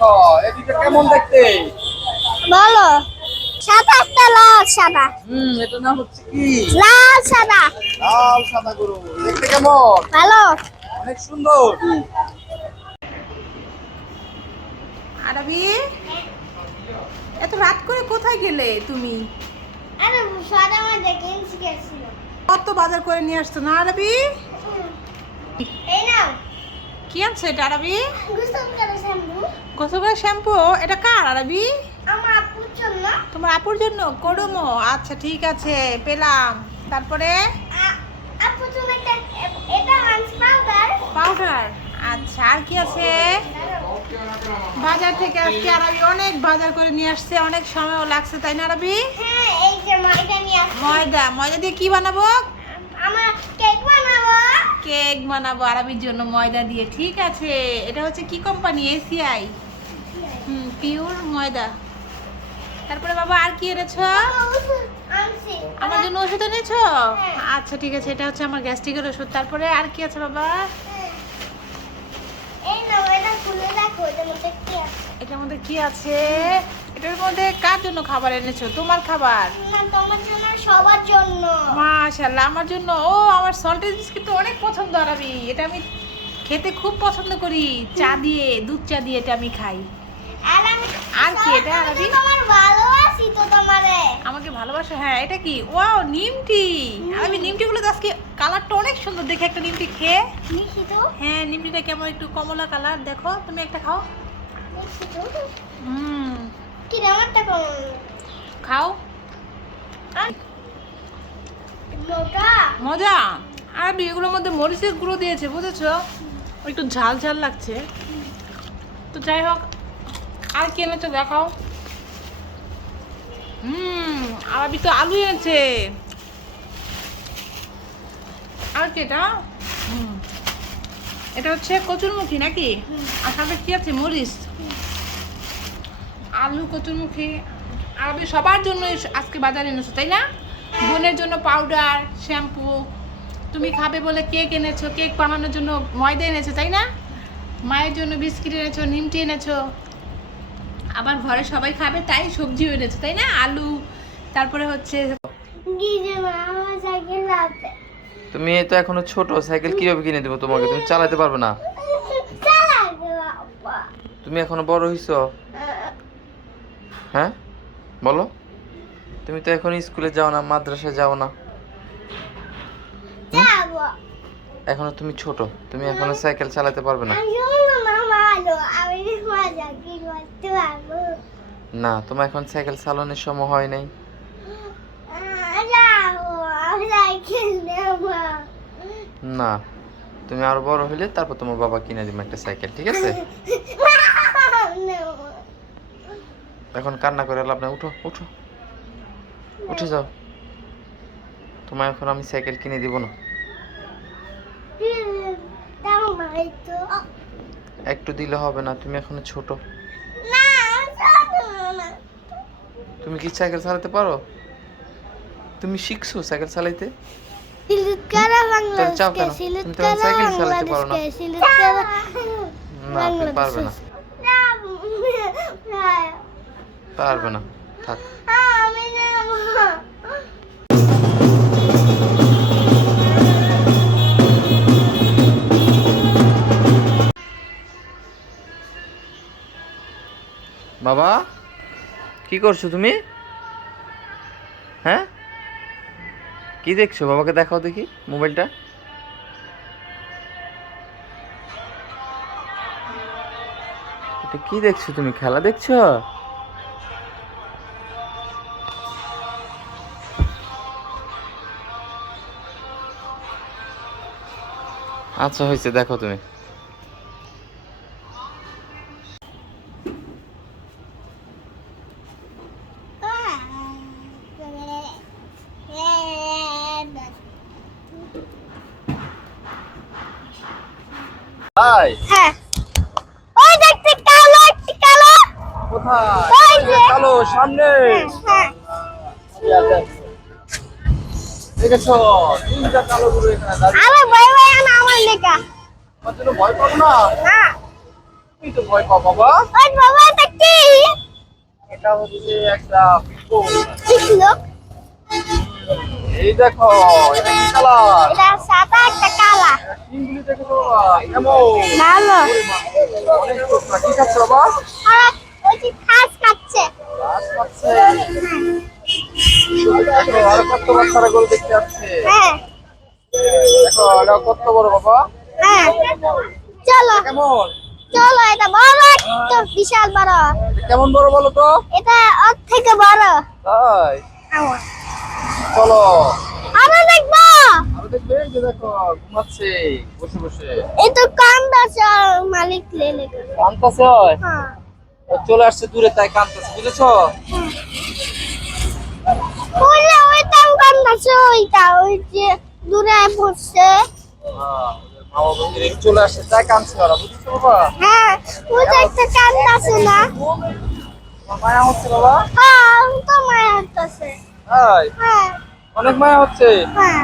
দেখো এদিকে কেমন দেখতে? বলো। সাদা একটা লাল সাদা। এটা নাম হচ্ছে কি? লাল সাদা। লাল সাদা গরু। দেখতে কেমন? ভালো। অনেক সুন্দর। আরবি, এত রাত করে কোথায় গেলে তুমি? আরে সাদা মধ্যে কিনছি গেছিল। কত বাজার করে নিয়ে আসছো না আরবি? এই নাও। কি আনছো এটা আরবি? গোসল করে শ্যাম্পু। গোসল করার শ্যাম্পু? এটা কার আরবি? আমার আপুর জন্য। তোমার আপুর জন্য করমো? আচ্ছা ঠিক আছে, পেলাম। তারপরে আপু তুমি এটা আনছি পাউডার। পাউডার। আচ্ছা, আর কি আছে? বাজার থেকে আজকে আরবি অনেক বাজার করে নিয়ে আসছে, অনেক সময়ও লাগছে তাই না আরবি? হ্যাঁ, এই যে ময়দা নিয়ে আসছি। ময়দা। ময়দা দিয়ে কি বানাবো? আমরা কেক বানাবো। কেক বানাবো আরবির জন্য ময়দা দিয়ে। ঠিক আছে, এটা হচ্ছে কি কোম্পানি? এসিআই। পিওর ময়দা। তারপরে বাবা আর কি এনেছো? আনছি। আমার জন্য ওষুধ এনেছো? হ্যাঁ। আচ্ছা ঠিক আছে, এটা হচ্ছে আমার গ্যাস্ট্রিকের ওষুধ। তারপরে আর কি আছে বাবা? এই নাও, এটা খুলে দেখো এটার মধ্যে কি আছে। এটার মধ্যে কি আছে? এটার মধ্যে কার জন্য খাবার এনেছো? তোমার খাবার? না, তোমার জন্য, সবার জন্য। মাশাআল্লাহ, আমার জন্য। ও, আমার সল্টেজ বিস্কিট তো অনেক পছন্দ আরবি। এটা আমি খেতে খুব পছন্দ করি, চা দিয়ে, দুধ চা দিয়ে এটা আমি খাই। আর কি এটা আরবি? তোমার ভালোবাসি তো তোমারে। আমাকে ভালোবাসো? হ্যাঁ। এটা কি? ওয়াও, নিমটি। আরবি নিমটি গুলো তো আজকে কালারটা অনেক সুন্দর দেখে, একটা নিমটি খেয়ে। মিষ্টি তো। হ্যাঁ, নিমটিটা কেমন একটু কমলা কালার। দেখো তুমি একটা খাও। মিষ্টি তো। হুম, কি রে, আমারটা কোন? খাও। মোটা। মজা। আরবি এগুলোর মধ্যে মরিচের গুঁড়ো দিয়েছে, বুঝেছো? একটু ঝাল ঝাল লাগছে। তো যাই হোক, আর কি এনেছো দেখাও। আরবি তো আলু এনেছে। আর কি এটা? এটা হচ্ছে কচুরমুখী নাকি? আর সাথে কি আছে? মরিচ, আলু, কচুরমুখী। আরবি সবার জন্য আজকে বাজারে এনেছো তাই না? বোনের জন্য পাউডার, শ্যাম্পু। তুমি খাবে বলে কেক এনেছো, কেক বানানোর জন্য ময়দা এনেছো তাই না? মায়ের জন্য বিস্কিট এনেছো, নিমটি এনেছো। আবার ঘরে সবাই খাবে তাই সবজিও এনেছো তাই না? আলু, তারপরে হচ্ছে কি যে আমার সাইকেল আছে। তুমি তো এখনো ছোট, সাইকেল কিভাবে কিনে দেবো তোমাকে? তুমি চালাতে পারবে না। চালাবো বাবা। তুমি এখনো বড় হইছো। হ্যাঁ, বলো। তুমি তো এখন স্কুলে যাও না, মাদ্রাসায় যাও না। যাবো। এখনো তুমি ছোট, তুমি এখনো সাইকেল চালাতে পারবে না। আমি ভালো, আমি মজা কি করতে পারবো। না, তোমার এখন সাইকেল চালানোর সময় হয় নাই। যাবো, আমি সাইকেল নেবো। না, তুমি আরো বড় হইলে তারপর তোমার বাবা কিনে দিবে একটা সাইকেল, ঠিক আছে? নেবো। এখন কান্না করে লাভ নাই, উঠো উঠো, উঠে যাও। তোমার এখন আমি সাইকেল কিনে দিব না। দাও ভাই তো। একটু দিলে হবে না, তুমি এখনো ছোট। না, চালাবো না। তুমি কি সাইকেল চালাতে পারো? তুমি শিখছো সাইকেল চালাইতে? সিলেট কারা তাহলে চাও বাংলাদেশকে, কেন? সিলেট তুমি তো কারা সাইকেল চালাতে পারো না। বাংলাদেশকে, সিলেট কারা না, তুমি পারবে না, বাংলাদেশ। পারবে না, থাক। আমি নেবো। বাবা, কি করছো তুমি? হ্যাঁ, কি দেখছো? বাবাকে দেখাও দেখি মোবাইলটা। এটা কি দেখছো তুমি? খেলা দেখছো? আচ্ছা হয়েছে, দেখো তুমি। হাই, হ্যাঁ, ওই দেখতে কালো, একটা কালো। কোথায়? ওই যে। চলো সামনে। হ্যাঁ। দেখেছো তিনটা কালো গরু এখানে দাঁড়িয়ে। আরে ভাই ভাই, আমার লেখা। আমার জন্য ভয় পাবো না। না। তুমি তো ভয় পাও বাবা। ওই বাবা এটা কি? এটা হচ্ছে একটা পিকল। পিকলুক। এই দেখো, এটা কি কালার? এটা সাদা একটা কালা। চিংড়ি দেখো বাবা, কেমন? ভালো। অনেক টুকরা। কি খাচ্ছে বাবা? আর ওই যে ঘাস খাচ্ছে। ঘাস খাচ্ছে। দেখো, আর কত বাচ্চারা গোল দেখতে যাচ্ছে। হ্যাঁ দেখো, এটা কত বড় বাবা। হ্যাঁ চলো কেমন? চলো, এটা বড় একটা বিশাল বড়। এটা কেমন বড় বলো তো? এটা ওর থেকে বড়। তাই? আমার চলো। আমরা দেখবো। আরো দেখবে, এই যে দেখো ঘুমাচ্ছে বসে বসে। এই তো কান্দাছে মালিক লেলে। কাঁদতেছে। হ্যাঁ ও চলে আসছে দূরে, তাই কাঁদতেছে, বুঝেছো? ওইটা ওইটাও কান্দাছে, ওই যে দূরে বসছে। ওদের মা বাবা রেখে চলে আসছে, তাই কাঁদছে ওরা, বুঝেছো বাবা? হ্যাঁ ওইটা একটা কান্দাছে না। তোমার মায়া হচ্ছে বাবা? হ্যাঁ তো মায়া হচ্ছে। তাই? হ্যাঁ অনেক মায়া হচ্ছে। হ্যাঁ